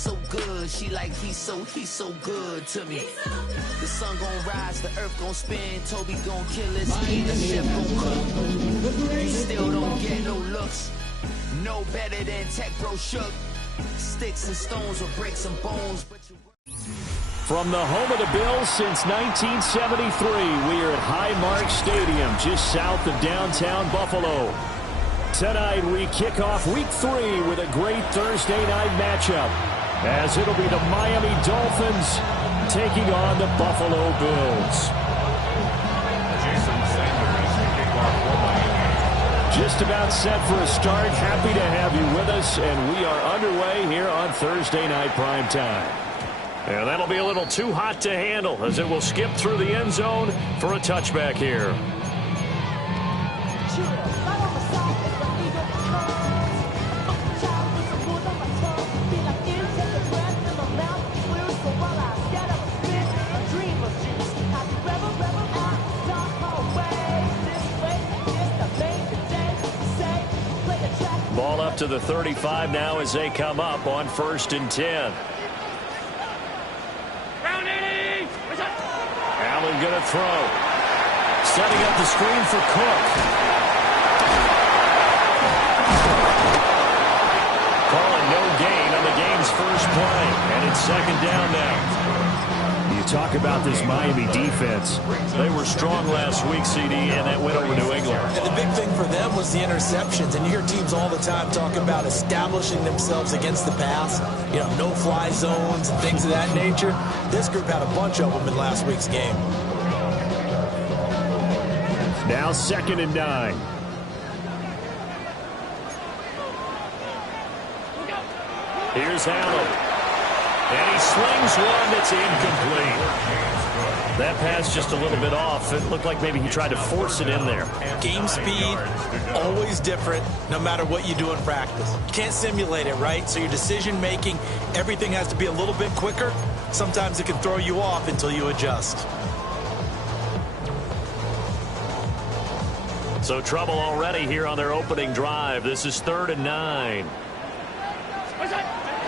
so good. She like, he's so good to me. The sun gon' rise, the earth gon' spin. Toby gon' kill us, the chef gon' cook. You still don't get no looks. No better than Tech Bro Shook. Sticks and stones will break some bones, but you... From the home of the Bills since 1973, we are at Highmark Stadium, just south of downtown Buffalo. Tonight, we kick off Week 3 with a great Thursday night matchup, as it'll be the Miami Dolphins taking on the Buffalo Bills. Just about set for a start. Happy to have you with us, and we are underway here on Thursday Night Primetime. And that'll be a little too hot to handle, as it will skip through the end zone for a touchback here. Ball up to the 35 now as they come up on 1st and 10. Allen going to throw. Setting up the screen for Cook. Calling no gain on the game's first play. And it's 2nd down now. You talk about this Miami defense. They were strong last week, CD, and that win over New England. And the big thing for them was the interceptions. And you hear teams all the time talk about establishing themselves against the pass. You know, no-fly zones and things of that nature. This group had a bunch of them in last week's game. Now 2nd and 9. Here's Allen. And he slings one that's incomplete. That pass just a little bit off. It looked like maybe he tried to force it in there. Game speed, always different, no matter what you do in practice. You can't simulate it, right? So your decision-making, everything has to be a little bit quicker. Sometimes it can throw you off until you adjust. So trouble already here on their opening drive. This is 3rd and 9.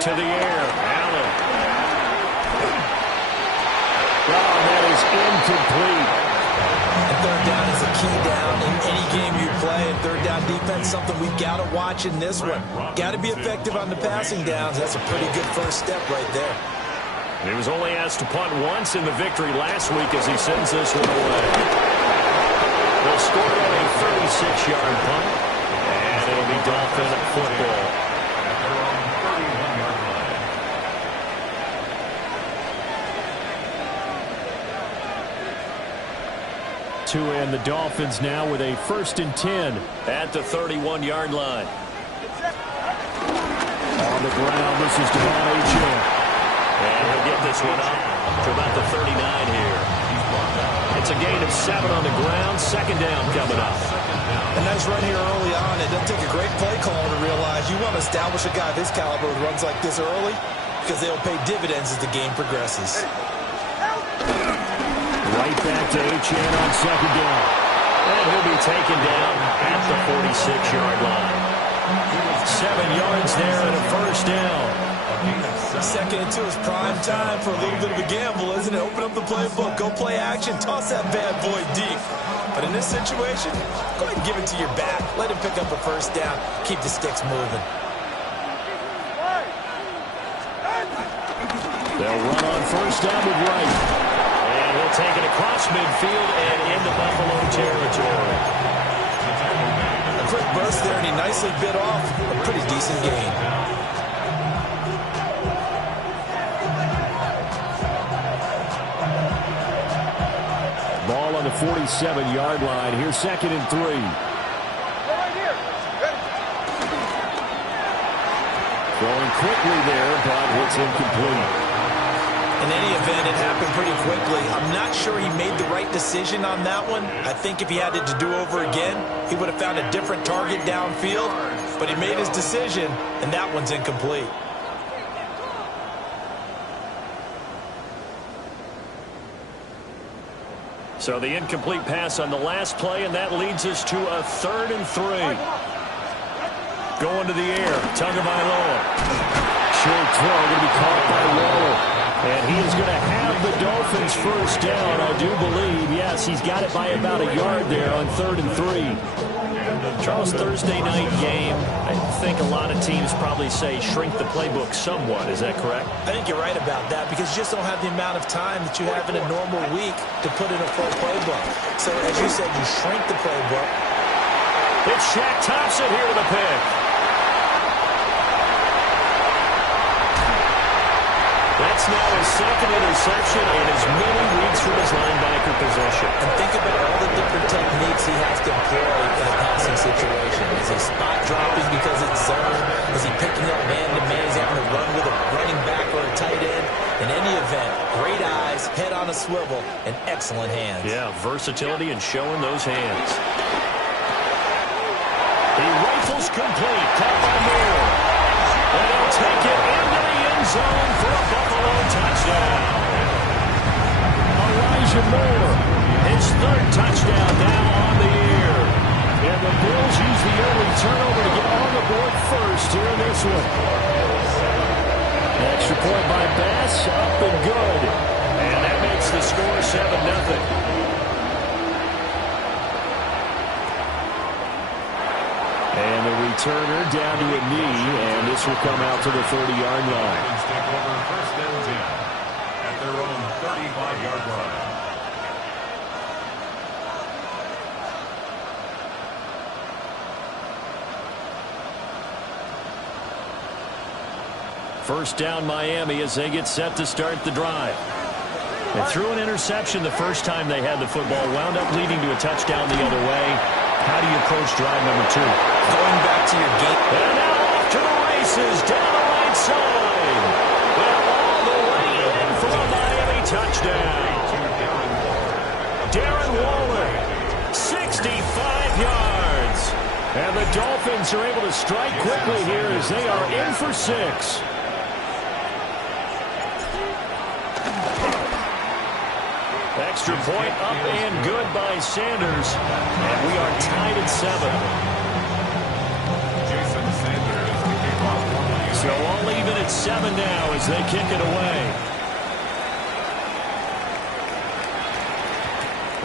To the air, Allen. Oh, that is incomplete. And 3rd down is a key down in any game you play. And 3rd down defense, something we've got to watch in this one. Got to be effective on the passing downs. That's a pretty good first step right there. He was only asked to punt once in the victory last week as he sends this one away. They'll score on a 36-yard punt, and it'll be Dolphin football. To end the Dolphins now with a 1st and 10 at the 31-yard line. On the ground, this is Devon Achane. And he'll get this one up to about the 39 here. It's a gain of 7 on the ground. 2nd down coming up. A nice run here early on. It doesn't take a great play call to realize you want to establish a guy of this caliber who runs like this early, because they'll pay dividends as the game progresses. Right back to Achane on 2nd down. And he'll be taken down at the 46-yard line. 7 yards there and a 1st down. 2nd and 2 is prime time for a little bit of a gamble, isn't it? Open up the playbook, go play action, toss that bad boy deep. But in this situation, go ahead and give it to your back. Let him pick up a 1st down. Keep the sticks moving. They'll run on 1st down with Wright. And he'll take it across midfield and into Buffalo territory. A quick burst there, and he nicely bit off a pretty decent gain. Ball on the 47-yard line. Here's 2nd and 3. Throwing quickly there, but it's incomplete. In any event, it happened pretty quickly. I'm not sure he made the right decision on that one. I think if he had it to do over again, he would have found a different target downfield. But he made his decision, and that one's incomplete. So the incomplete pass on the last play, and that leads us to a 3rd and 3. Going to the air, Tagovailoa. Short throw going to be caught by Waller. And he is going to have the Dolphins first down, I do believe. Yes, he's got it by about a yard there on 3rd and 3. Charles, Thursday night game, I think a lot of teams probably say shrink the playbook somewhat. Is that correct? I think you're right about that because you just don't have the amount of time that you have in a normal week to put in a full playbook. So, as you said, you shrink the playbook. It's Shaq Thompson here to the pick. That's now his second interception in as many weeks from his linebacker position. And think about all the different techniques he has to employ in a passing situation. Is he spot dropping because it's zone? Is he picking up man-to-man? Is he having to run with a running back or a tight end? In any event, great eyes, head on a swivel, and excellent hands. Yeah, versatility and showing those hands. He rifles complete, caught by Moore. And he'll take it into the end zone for a Buffalo touchdown. Elijah Moore, His 3rd touchdown now on the year. And the Bills use the early turnover to get on the board first here in this one. Extra point by Bass, up and good. And that makes the score 7-0. And the returner down to a knee, and this will come out to the 30-yard line. Take over 1st and 10 at their own 35-yard line. First down Miami as they get set to start the drive. They threw an interception the first time they had the football, wound up leading to a touchdown the other way. How do you approach drive number 2? Going back to your game. And now off to the races down the right side. And all the way in for a Miami touchdown. Darren Waller, 65 yards. And the Dolphins are able to strike quickly here as they are in for 6. Extra point up and good by Sanders. And we are tied at 7. Jason Sanders to kick off. So all even at 7 now as they kick it away.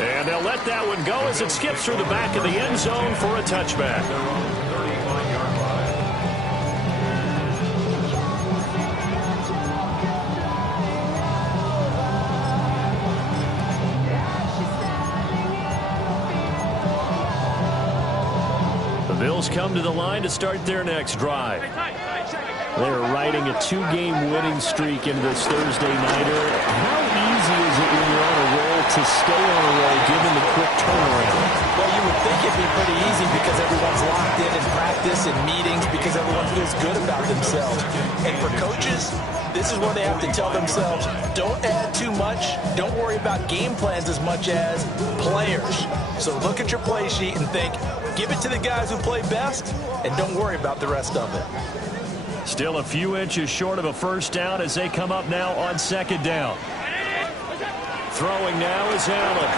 And they'll let that one go as it skips through the back of the end zone for a touchback. Their own 35-yard line. The Bills come to the line to start their next drive. They're riding a 2-game winning streak into this Thursday nighter. How easy is it when you're on a roll to stay on a roll given the quick turnaround? Well, you would think it'd be pretty easy because everyone's locked in practice and meetings because everyone feels good about themselves. And for coaches, this is where they have to tell themselves, don't add too much. Don't worry about game plans as much as players. So look at your play sheet and think, give it to the guys who play best, and don't worry about the rest of it. Still a few inches short of a first down as they come up now on 2nd down. Throwing now is Allen.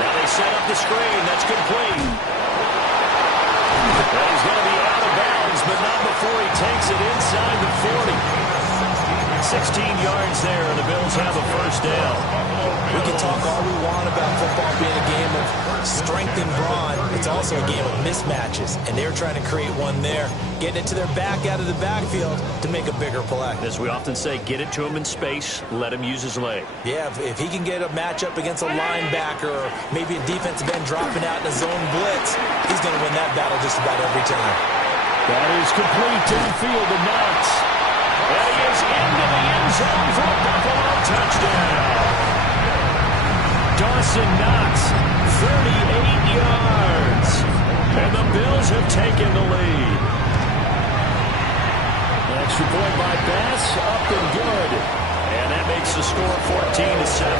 Now they set up the screen. That's complete. Well, he's going to be out of bounds, but not before he takes it inside the 40. 16 yards there, and the Bills have a first down. We can talk all we want about football being a game of strength and brawn. It's also a game of mismatches, and they're trying to create one there, getting it to their back out of the backfield to make a bigger play. As we often say, get it to him in space, let him use his leg. Yeah, if he can get a matchup against a linebacker or maybe a defensive end dropping out in a zone blitz, he's going to win that battle just about every time. That is complete downfield to Knox. And he is into the end zone for a Buffalo touchdown. Dawson Knox, 38 yards. And the Bills have taken the lead. Extra point by Bass, up and good. And that makes the score 14-7.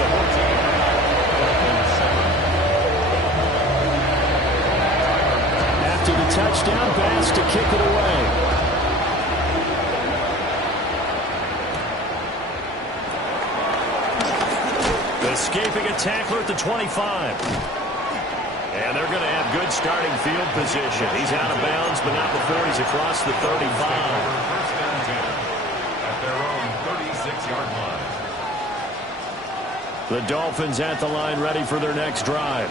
After the touchdown, Bass to kick it away. Escaping a tackler at the 25. And they're going to have good starting field position. He's out of bounds, but not before he's across the 35. 26-yard line. The Dolphins at the line ready for thetheir next drive.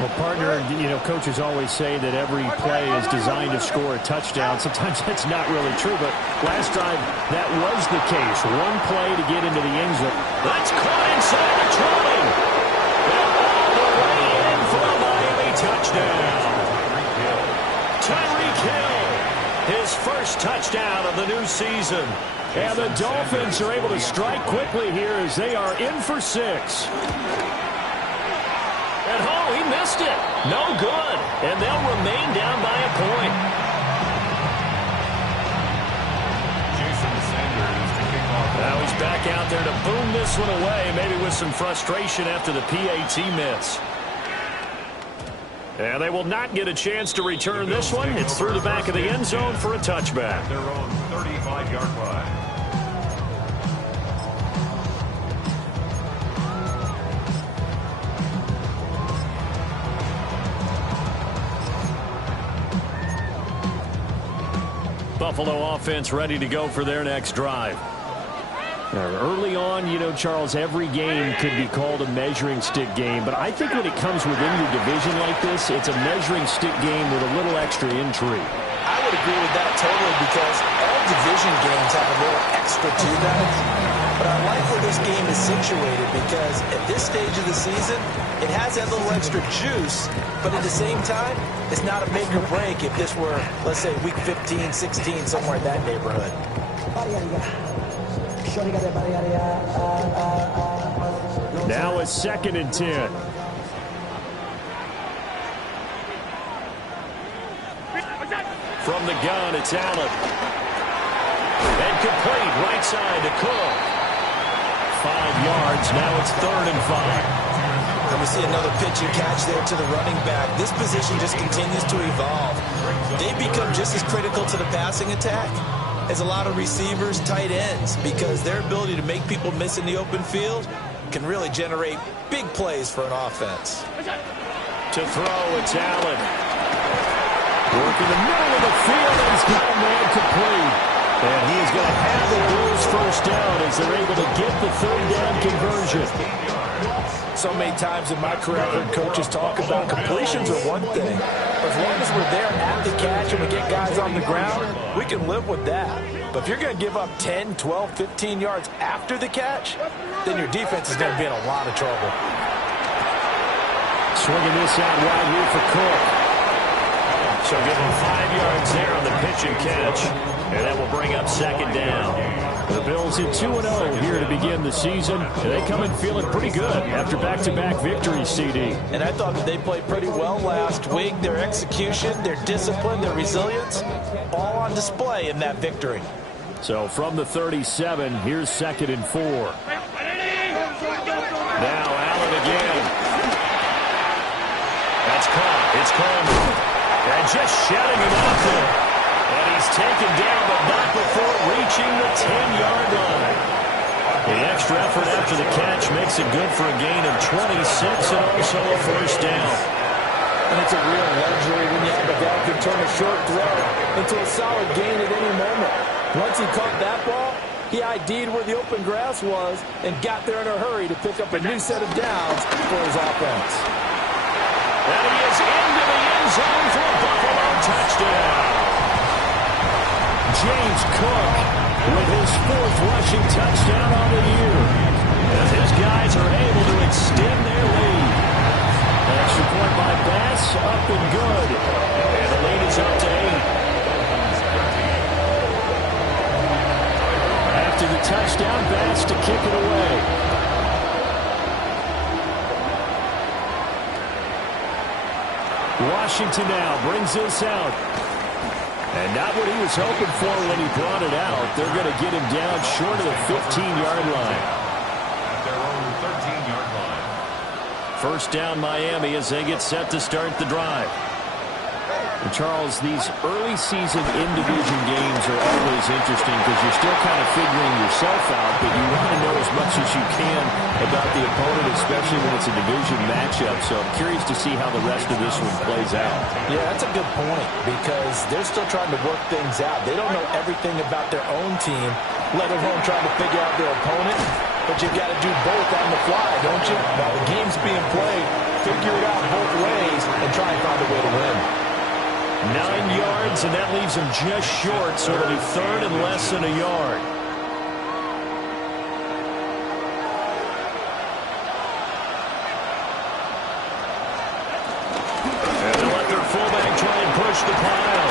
Well, partner, coaches always say that every play is designed to score a touchdown. Sometimes that's not really true, but last drive that was the case. One play to get into the end zone. That's caught inside the 20. And all the way in for a Miami touchdown. Tyreek Hill, his first touchdown of the new season. And the Dolphins are able to strike quickly here as they are in for 6. And oh, he missed it. No good. And they'll remain down by a point. Jason Sanders to kick off. Now he's back out there to boom this one away, maybe with some frustration after the PAT miss. And they will not get a chance to return this one. It's through the back of the end zone for a touchback. Their own 35-yard line. Buffalo offense ready to go for their next drive. Early on, Charles, every game could be called a measuring stick game. But I think when it comes within your division like this, it's a measuring stick game with a little extra intrigue. I would agree with that totally because all division games have a little extra to them. But I like where this game is situated because at this stage of the season, it has that little extra juice. But at the same time, it's not a make or break if this were, let's say, week 15, 16, somewhere in that neighborhood. Now a 2nd and 10. From the gun, it's Allen. And complete right side to Cook. 5 yards. Now it's 3rd and 5. And we see another pitch and catch there to the running back. This position just continues to evolve. They become just as critical to the passing attack as a lot of receivers, tight ends, because their ability to make people miss in the open field can really generate big plays for an offense. To throw, it's Allen. Working the middle of the field, and he's got a man complete. And he is going to have the Bills first down as they're able to get the 3rd down conversion. So many times in my career, I've heard coaches talk about completions are one thing. But as long as we're there at the catch and we get guys on the ground, we can live with that. But if you're going to give up 10, 12, 15 yards after the catch, then your defense is going to be in a lot of trouble. Swinging this out wide here for Cook. So give him 5 yards there on the pitch and catch. And that will bring up 2nd down. The Bills in 2-0 here to begin the season. They come in feeling pretty good after back-to-back victories, CD. And I thought that they played pretty well last week. Their execution, their discipline, their resilience, all on display in that victory. So from the 37, here's 2nd and 4. Now Allen again. That's caught. It's Coleman. And just shutting him out there. And he's taken down, but not before reaching the 10-yard line. The extra effort after the catch makes it good for a gain of 26 and also a first down. And it's a real luxury when you have a guy who can turn a short throw into a solid gain at any moment. Once he caught that ball, he ID'd where the open grass was and got there in a hurry to pick up a new set of downs for his offense. And he is into the end zone for a Buffalo touchdown. James Cook with his 4th rushing touchdown on the year. As his guys are able to extend their lead. An extra point by Bass, up and good. And the lead is up to 8. After the touchdown, Bass to kick it away. Washington now brings this out. And not what he was hoping for when he brought it out. They're going to get him down short of the 15-yard line. At their own 13-yard line. First down Miami as they get set to start the drive. And Charles, these early season in-division games are always interesting because you're still kind of figuring yourself out, but you want to know as much as you can about the opponent, especially when it's a division matchup. So I'm curious to see how the rest of this one plays out. Yeah, that's a good point because they're still trying to work things out. They don't know everything about their own team, let alone trying to figure out their opponent. But you've got to do both on the fly, don't you? While the game's being played, figure it out both ways and try and find a way to win. 9 yards, and that leaves him just short, so it'll be third and less than a yard. And they'll let their fullback try and push the pile.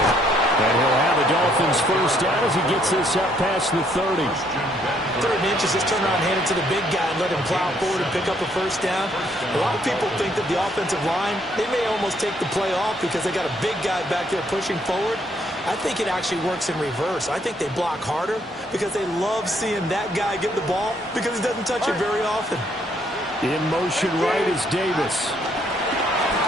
And he'll have the Dolphins first down as he gets this up past the 30. 3rd and inches, just turn around, hand it to the big guy, and let him plow forward and pick up a first down. A lot of people think that the offensive line, they may almost take the play off because they got a big guy back there pushing forward. I think it actually works in reverse. I think they block harder because they love seeing that guy get the ball because he doesn't touch it very often. In motion right is Davis.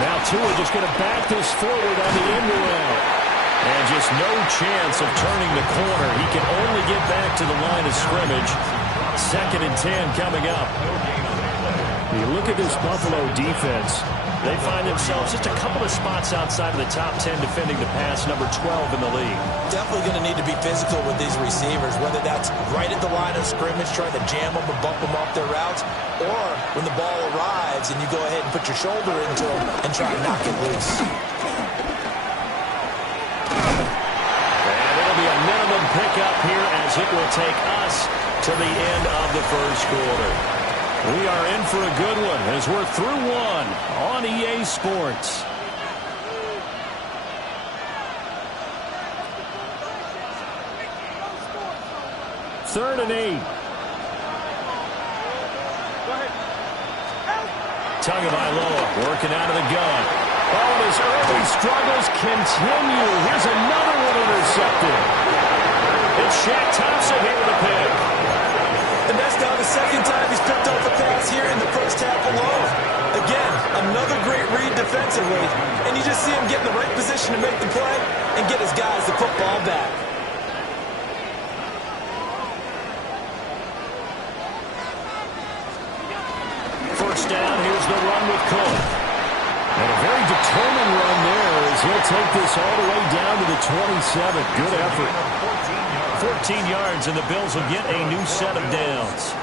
Now Tua just going to back this forward on the end around. And just no chance of turning the corner. He can only get back to the line of scrimmage. 2nd and 10 coming up. You look at this Buffalo defense. They find themselves just a couple of spots outside of the top 10 defending the pass, number 12 in the league. Definitely going to need to be physical with these receivers, whether that's right at the line of scrimmage, trying to jam them and bump them off their routes, or when the ball arrives and you go ahead and put your shoulder into them and try to knock it loose. Minimum pickup here as it will take us to the end of the first quarter. We are in for a good one as we're through one on EA Sports. Third and 8. Tagovailoa working out of the gun. Oh, his early struggles continue. Here's another one intercepted. It's Shaq Thompson here with a pick. And that's now the 2nd time he's picked up a pass here in the first half alone. Again, another great read defensively. And you just see him get in the right position to make the play and get his guys the football back. First down, here's the run with Cook. And a very determined run there as he'll take this all the way down to the 27. Good effort. 14 yards, and the Bills will get a new set of downs.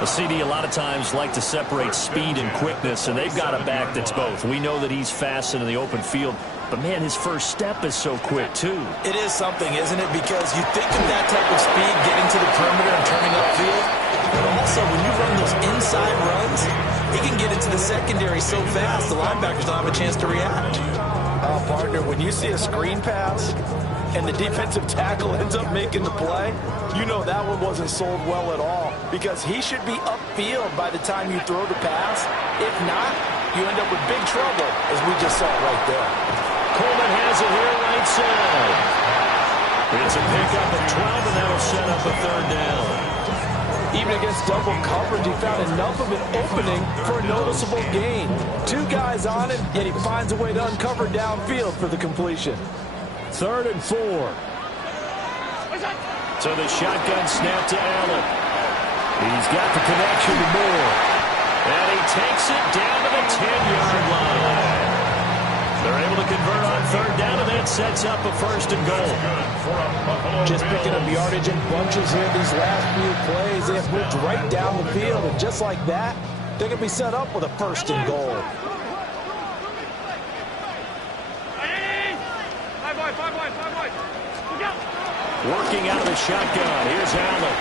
The CD a lot of times like to separate speed and quickness, and they've got a back that's both. We know that he's fast in the open field, but, man, his first step is so quick, too. It is something, isn't it? Because you think of that type of speed getting to the perimeter and turning upfield, but also when you run those inside runs, he can get into the secondary so fast the linebackers don't have a chance to react. Partner, when you see a screen pass and the defensive tackle ends up making the play, you know that one wasn't sold well at all because he should be upfield by the time you throw the pass. If not, you end up with big trouble, as we just saw right there. Coleman has it here right side. It's a pickup of 12, and that'll set up a third down. Even against double coverage, he found enough of an opening for a noticeable gain. 2 guys on him, yet he finds a way to uncover downfield for the completion. 3rd and 4. So the shotgun snap to Allen. He's got the connection to Moore. And he takes it down to the 10-yard line. They're able to convert on third down, and that sets up a first and goal. Just picking up yardage in bunches here these last few plays. They have moved right down the field, and just like that, they're going to be set up with a first and goal. Working out of the shotgun. Here's Allen.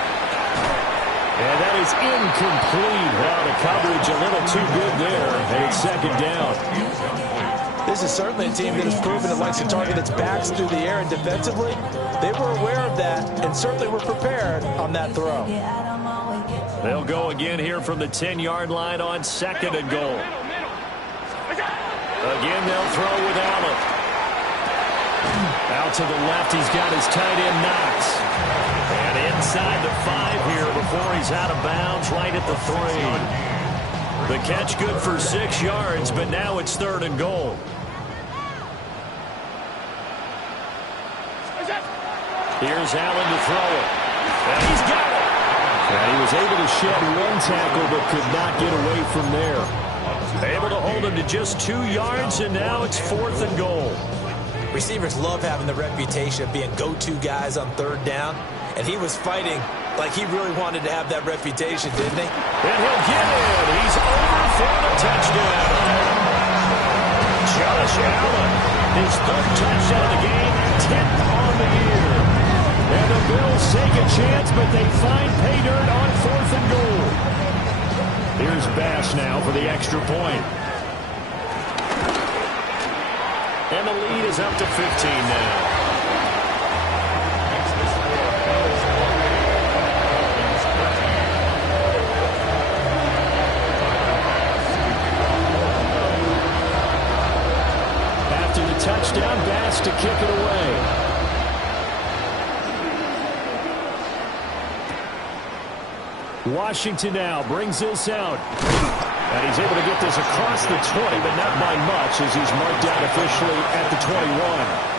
And that is incomplete. Well, the coverage a little too good there. And it's 2nd down. This is certainly a team that has proven it likes to target its backs through the air, and defensively, they were aware of that and certainly were prepared on that throw. They'll go again here from the 10-yard line on 2nd and goal. Again, they'll throw with Allen. Out to the left, he's got his tight end Knox. And inside the 5 here before he's out of bounds right at the 3. The catch good for 6 yards, but now it's 3rd and goal. Here's Allen to throw it. And he's got it. And he was able to shed one tackle but could not get away from there. Able to hold him to just 2 yards, and now it's 4th and goal. Receivers love having the reputation of being go-to guys on 3rd down, and he was fighting like he really wanted to have that reputation, didn't he? And he'll get it. He's over for the touchdown. Josh Allen, his 3rd touchdown of the game, 10th on the year. And the Bills take a chance, but they find pay dirt on 4th and goal. Here's Bass now for the extra point. And the lead is up to 15 now. After the touchdown, Bass to kick it away. Washington now brings this out. And he's able to get this across the 20, but not by much as he's marked out officially at the 21.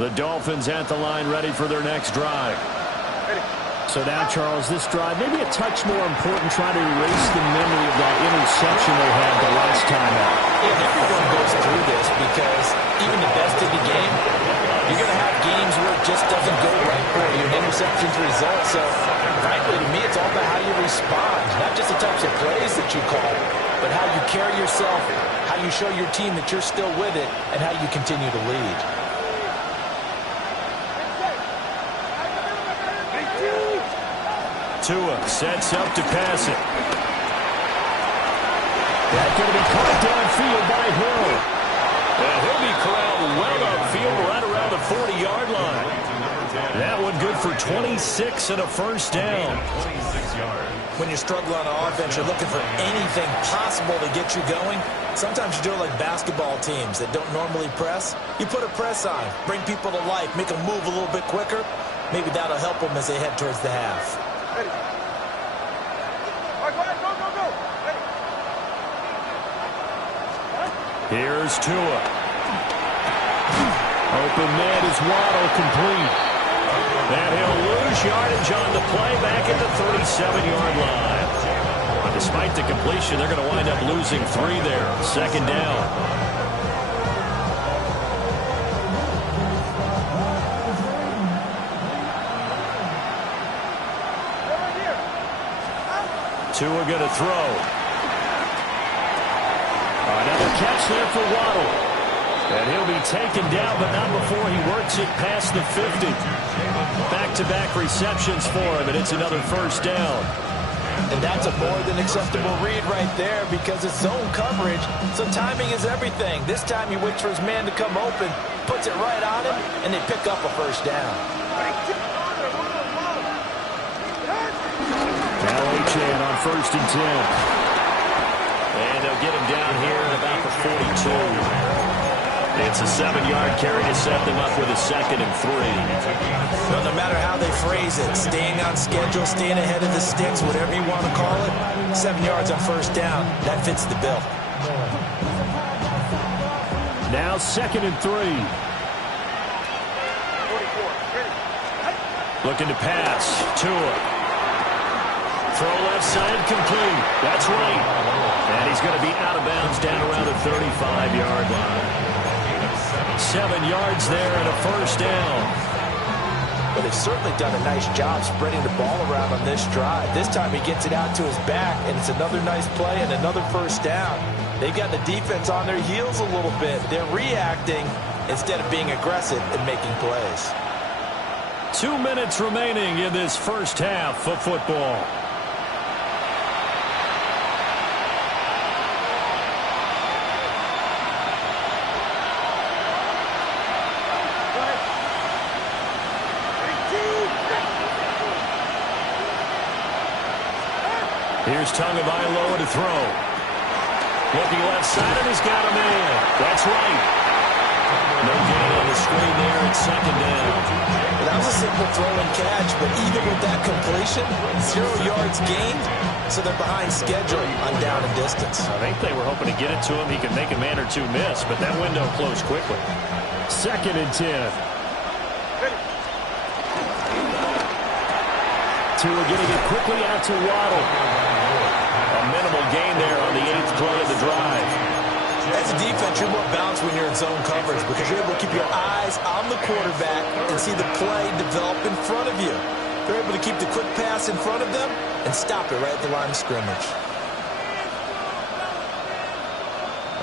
The Dolphins at the line, ready for their next drive. So now, Charles, this drive, maybe a touch more important, trying to erase the memory of that interception they had the last time out. Yeah, everyone goes through this because even the best in the game, you're going to have games where it just doesn't go right for you. An interception's the result. So, frankly, to me, it's all about how you respond. Not just the types of plays that you call, but how you carry yourself, how you show your team that you're still with it, and how you continue to lead. Tua sets up to pass it. That's going to be caught downfield by Hill. And he'll be corralled well upfield right around the 40-yard line. That one good for 26 and a first down. When you struggle on offense, you're looking for anything possible to get you going. Sometimes you do it like basketball teams that don't normally press. You put a press on, bring people to life, make them move a little bit quicker. Maybe that'll help them as they head towards the half. Ready. All right, go ahead, go, go, go. Ready. Here's Tua. Open man is Waddle, complete. And he'll lose yardage on the play back at the 37-yard line. But despite the completion, they're going to wind up losing 3 there. 2nd down. Tua going to throw. Another catch there for Waddle. And he'll be taken down, but not before he works it past the 50. Back-to-back receptions for him, and it's another first down. And that's a more than acceptable read right there because it's zone coverage, so timing is everything. This time he waits for his man to come open, puts it right on him, and they pick up a first down. LHN on 1st and 10. And they'll get him down here at about the 42. It's a 7-yard carry to set them up with a 2nd and 3. Well, no matter how they phrase it, staying on schedule, staying ahead of the sticks, whatever you want to call it, 7 yards on first down, that fits the bill. Now 2nd and 3. Looking to pass. Tua. Throw left side, complete. That's right. And he's going to be out of bounds down around the 35-yard line. 7 yards there and a first down. But they've certainly done a nice job spreading the ball around on this drive. This time he gets it out to his back, and it's another nice play and another first down. They've got the defense on their heels a little bit. They're reacting instead of being aggressive and making plays. 2 minutes remaining in this first half of football. Here's Tagovailoa to throw. Looking left side, and he's got a man. That's right. No gain on the screen there. It's second down. Well, that was a simple throw and catch, but even with that completion, 0 yards gained, so they're behind schedule on down and distance. I think they were hoping to get it to him. He could make a man or two miss, but that window closed quickly. Second and 10. Tua getting it quickly out to Waddle. A minimal gain there on the 8th play of the drive. As a defense, you're more balanced when you're in zone coverage because you're able to keep your eyes on the quarterback and see the play develop in front of you. They're able to keep the quick pass in front of them and stop it right at the line of scrimmage.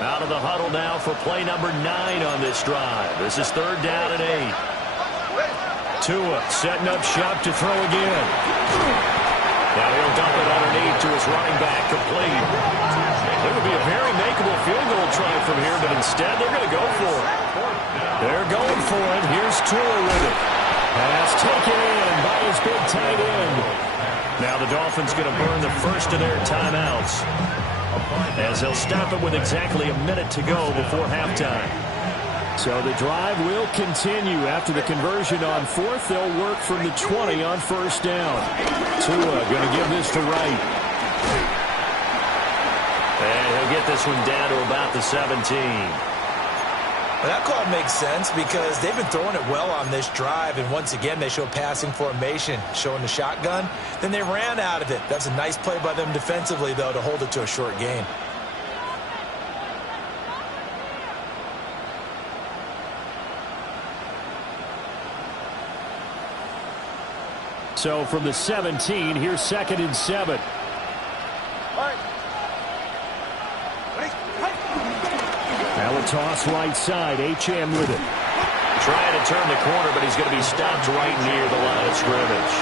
Out of the huddle now for play number 9 on this drive. This is 3rd down and 8. Tua setting up shop to throw again. Now he'll dump it underneath to his running back, complete. It would be a very makeable field goal try from here, but instead they're going to go for it. They're going for it. Here's Tua with it. Pass taken in by his big tight end. Now the Dolphins going to burn the first of their timeouts, as they'll stop it with exactly a minute to go before halftime. So the drive will continue. After the conversion on 4th, they'll work from the 20 on 1st down. Tua going to give this to Wright. And he'll get this one down to about the 17. Well, that call makes sense because they've been throwing it well on this drive, and once again they show passing formation, showing the shotgun. Then they ran out of it. That's a nice play by them defensively, though, to hold it to a short gain. So from the 17, here's 2nd and 7. Now a toss right side. HM with it. Trying to turn the corner, but he's going to be stopped right near the line of scrimmage.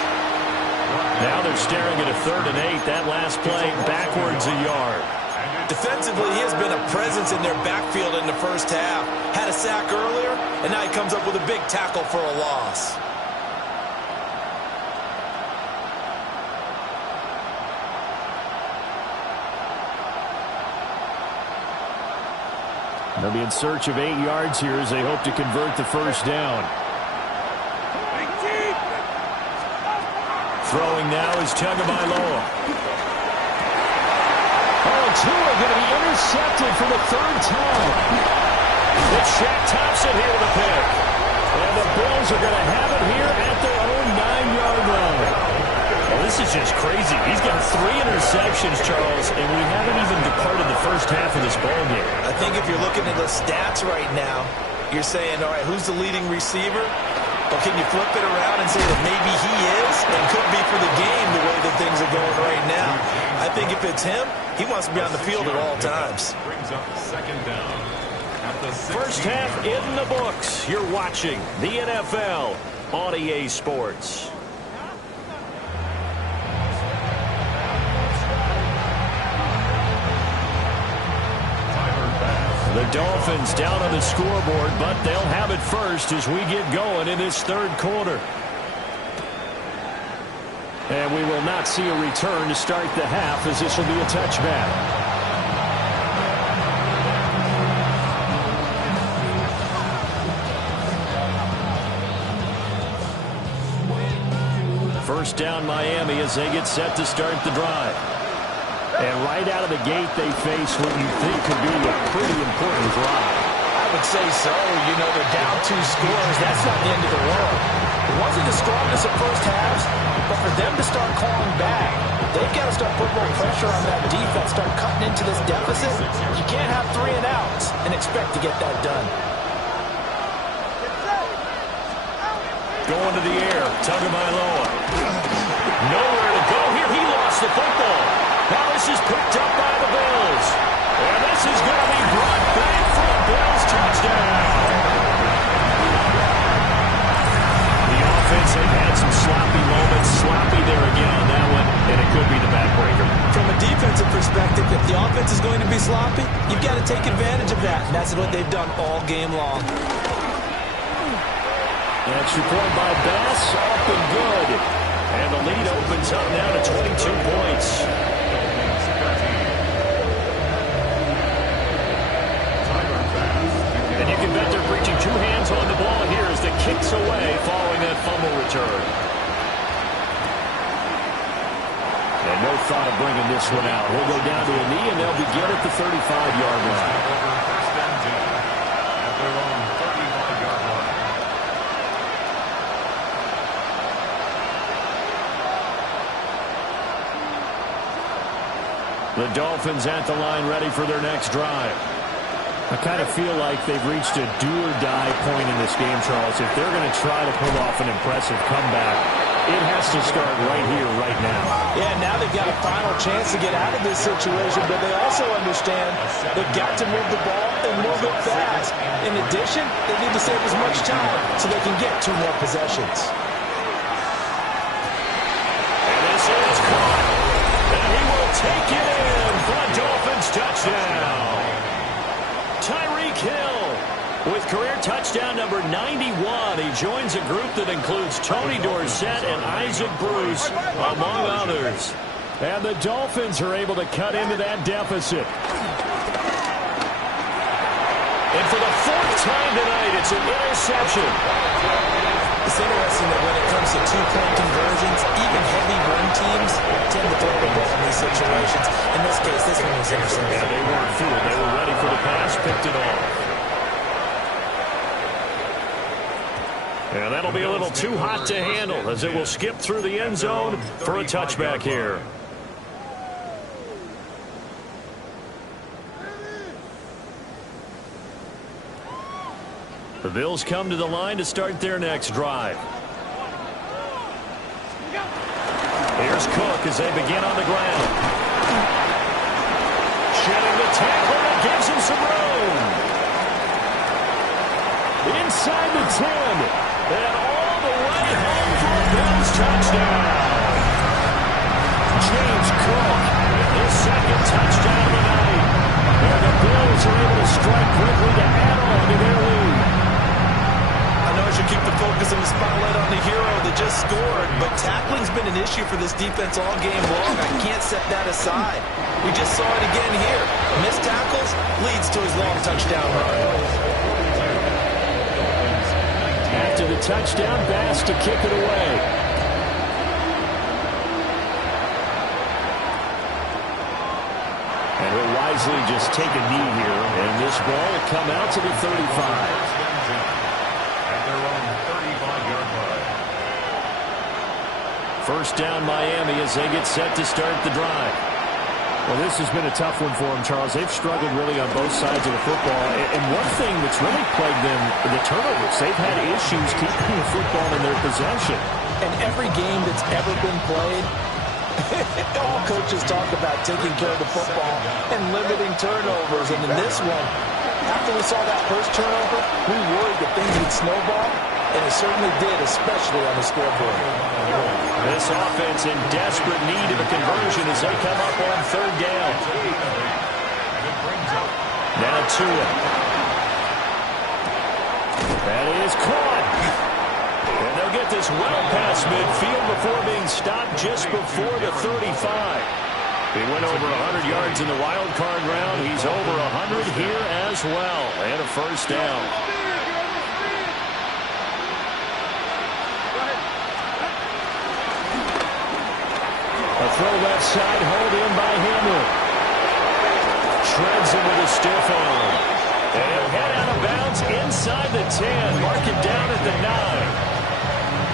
Now they're staring at a 3rd and 8. That last play backwards a yard. Defensively, he has been a presence in their backfield in the first half. Had a sack earlier, and now he comes up with a big tackle for a loss. They'll be in search of 8 yards here as they hope to convert the first down. Throwing now is Tagovailoa. Oh, Tua going to be intercepted for the 3rd time. It's Shaq Thompson here with a pick. And the Bills are going to have it here at their own 9-yard line. Well, this is just crazy. He's got 3 interceptions, Charles, and we haven't even departed the first half of this ball game. I think if you're looking at the stats right now, you're saying, all right, who's the leading receiver? Or can you flip it around and say that maybe he is and could be for the game the way that things are going right now? I think if it's him, he wants to be on the field at all times. Brings up 2nd down. First half in the books. You're watching the NFL on EA Sports. The Dolphins down on the scoreboard, but they'll have it first as we get going in this 3rd quarter. And we will not see a return to start the half as this will be a touchback. First down Miami as they get set to start the drive. And right out of the gate, they face what you think could be a pretty important drive. I would say so. You know, they're down 2 scores. That's not the end of the world. It wasn't the strongest of first halves, but for them to start calling back, they've got to start putting more pressure on that defense, start cutting into this deficit. You can't have 3 and outs and expect to get that done. Going to the air, Tagovailoa. Nowhere to go here. He lost the football. Now this is picked up by the Bills. And this is going to be brought back for a Bills touchdown. The offense have had some sloppy moments. Sloppy there again on that one, and it could be the backbreaker. From a defensive perspective, if the offense is going to be sloppy, you've got to take advantage of that. And that's what they've done all game long. Extra point by Bass, up and good. And the lead opens up now to 22 points. And you can bet they're preaching 2 hands third. And no thought of bringing this one out. He'll go down to a knee, and they'll begin at the 35-yard line. First and 10 at their own 35-yard line. The Dolphins at the line ready for their next drive. I kind of feel like they've reached a do-or-die point in this game, Charles. If they're going to try to pull off an impressive comeback, it has to start right here, right now. Yeah, now they've got a final chance to get out of this situation, but they also understand they've got to move the ball and move it fast. In addition, they need to save as much time so they can get 2 more possessions. And this is caught. And he will take it in for a Dolphins touchdown. Tyreek Hill with career touchdown number 91. He joins a group that includes Tony Dorsett and Isaac Bruce, among others. And the Dolphins are able to cut into that deficit. And for the 4th time tonight, it's an interception. It's interesting that when it comes to 2-point conversions, even heavy run teams tend to throw the ball in these situations. In this case, this one was intercepted. Yeah, they weren't fooled. They were ready for the pass, picked it off. And that'll be a little too hot to handle as it will skip through the end zone for a touchback here. The Bills come to the line to start their next drive. Here's Cook as they begin on the ground. Shedding the tackle that gives him some room. Inside the 10. And all the way home for a Bills touchdown. James Cook, his 2nd touchdown of the night. And the Bills are able to strike quickly to add on to their lead. I know I should keep the focus and the spotlight on the hero that just scored, but tackling's been an issue for this defense all game long. I can't set that aside. We just saw it again here. Missed tackles leads to his long touchdown run. After the touchdown, Bass to kick it away. And he'll wisely just take a knee here, and this ball will come out to the 35. At their own 35-yard line. First down, Miami, as they get set to start the drive. Well, this has been a tough one for them, Charles. They've struggled really on both sides of the football. And one thing that's really plagued them, the turnovers. They've had issues keeping the football in their possession. And every game that's ever been played, all coaches talk about taking care of the football and limiting turnovers. And in this one, after we saw that first turnover, we worried that things would snowball. And it certainly did, especially on the scoreboard. This offense in desperate need of a conversion as they come up on 3rd down. Now Tua. That is caught. And they'll get this well past midfield before being stopped just before the 35. He went over 100 yards in the wild card round. He's over 100 here as well. And a first down. A throw left side, hauled in by Hamlin. Shreds him with a stiff arm. And he'll head out of bounds inside the 10. Mark it down at the 9.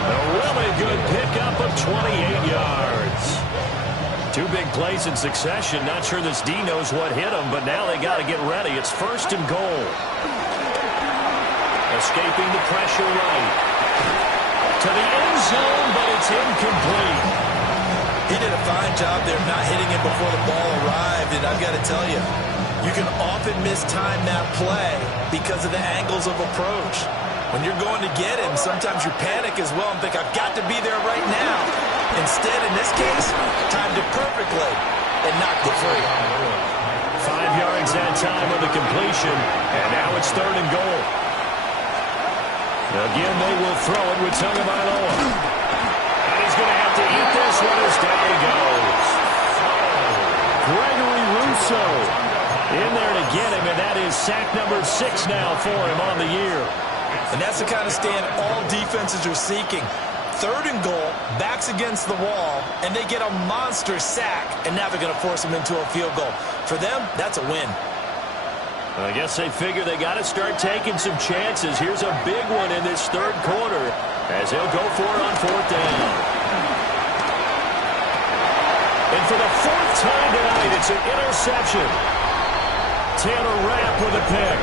A really good pickup of 28 yards. 2 big plays in succession. Not sure this D knows what hit him, but now they got to get ready. It's 1st and goal. Escaping the pressure right. To the end zone, but it's incomplete. He did a fine job there not hitting him before the ball arrived, and I've got to tell you, you can often mistime that play because of the angles of approach. When you're going to get him, sometimes you panic as well and think, I've got to be there right now. Instead, in this case, timed it perfectly and knocked it free. 5 yards that time on the completion, and now it's 3rd and goal. Again, they will throw it with Tagovailoa. He's going to have to eat this one as down he goes. Gregory Rousseau in there to get him, and that is sack number 6 now for him on the year. And that's the kind of stand all defenses are seeking. 3rd and goal, backs against the wall, and they get a monster sack, and now they're going to force them into a field goal. For them, that's a win. I guess they figure they got to start taking some chances. Here's a big one in this 3rd quarter as he'll go for it on 4th down. And for the 4th time tonight, it's an interception. Taylor Rapp with a pick.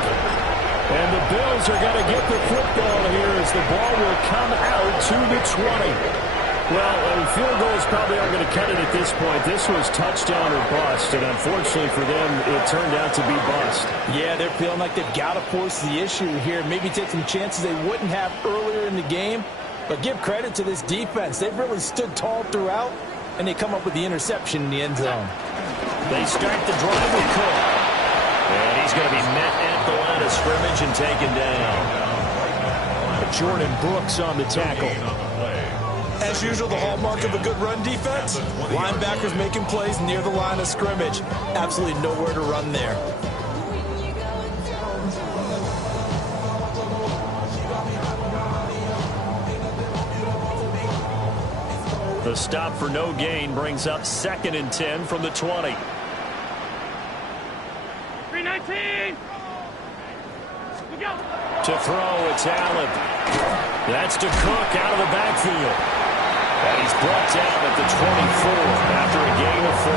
And the Bills are going to get the football here as the ball will come out to the 20. Well, field goals probably aren't going to cut it at this point. This was touchdown or bust, and unfortunately for them, it turned out to be bust. Yeah, they're feeling like they've got to force the issue here, maybe take some chances they wouldn't have earlier in the game. But give credit to this defense. They've really stood tall throughout, and they come up with the interception in the end zone. They start the drive with Cook. And he's going to be met at the line of scrimmage and taken down. Jordan Brooks on the tackle. As usual, the hallmark of a good run defense, linebackers making plays near the line of scrimmage. Absolutely nowhere to run there. The stop for no gain brings up 2nd and 10 from the 20. 319. To throw, it's Allen. That's to Cook out of the backfield. And he's brought down at the 24 after a gain of 4.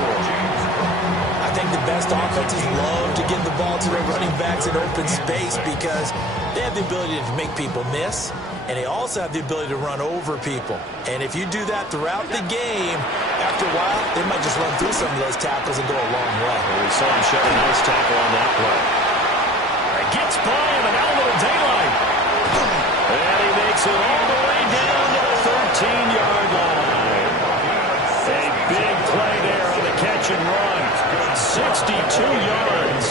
I think the best offenses love to give the ball to their running backs in open space because they have the ability to make people miss, and they also have the ability to run over people. And if you do that throughout the game, after a while, they might just run through some of those tackles and go a long way. We saw him shed a nice tackle on that play. He gets by him, and now a little daylight. And he makes it all the way down to the 13-yard line. A big play there on the catch and run. 62 yards.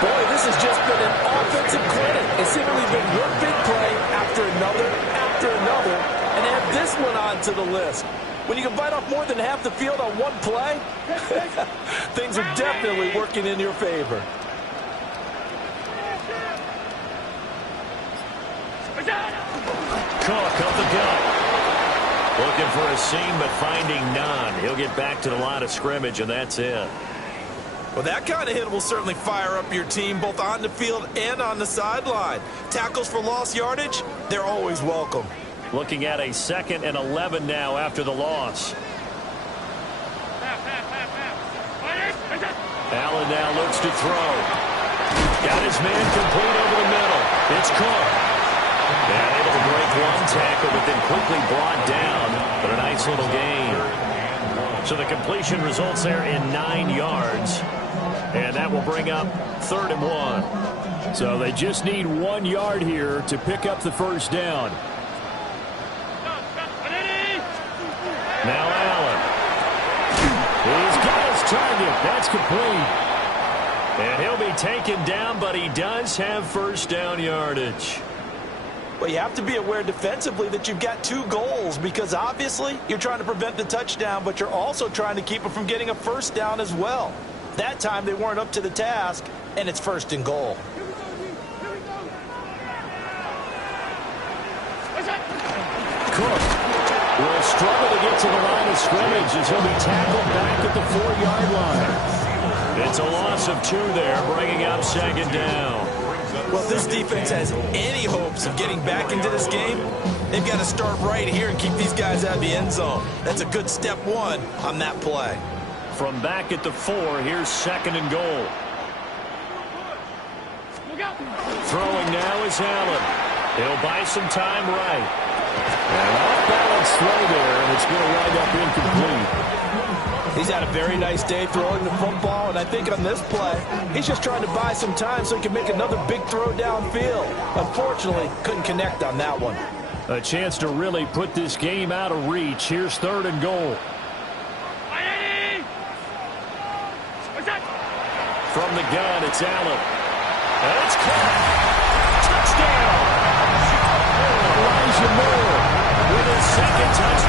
Boy, this has just been an offensive clinic. It's simply been one big play after another, and add this one onto the list. When you can bite off more than half the field on one play, things are definitely working in your favor. Cook up the gut. Looking for a seam, but finding none. He'll get back to the line of scrimmage, and that's it. Well, that kind of hit will certainly fire up your team both on the field and on the sideline. Tackles for lost yardage, they're always welcome. Looking at a 2nd and 11 now after the loss. Allen now looks to throw. Got his man complete over the middle. It's Cook. And able to break one tackle, but then quickly brought down. But a nice little gain. So the completion results there in 9 yards. And that will bring up 3rd and 1. So they just need 1 yard here to pick up the 1st down. Now Allen. He's got his target. That's complete. And he'll be taken down, but he does have 1st down yardage. Well, you have to be aware defensively that you've got 2 goals because obviously you're trying to prevent the touchdown, but you're also trying to keep it from getting a 1st down as well. That time they weren't up to the task, and it's 1st and goal. Cook will struggle to get to the line of scrimmage as he'll be tackled back at the 4-yard line. It's a loss of 2 there, bringing up 2nd down. Well, if this defense has any hopes of getting back into this game, they've got to start right here and keep these guys out of the end zone. That's a good step 1 on that play. From back at the 4, here's 2nd and goal. Throwing now is Allen. He'll buy some time right. And off-balance throw there, and it's going to wind up incomplete. He's had a very nice day throwing the football, and I think on this play, he's just trying to buy some time so he can make another big throw downfield. Unfortunately, couldn't connect on that one. A chance to really put this game out of reach. Here's 3rd and goal. From the gun, it's Allen. And it's caught. Touchdown! Elijah Moore with his 2nd touchdown.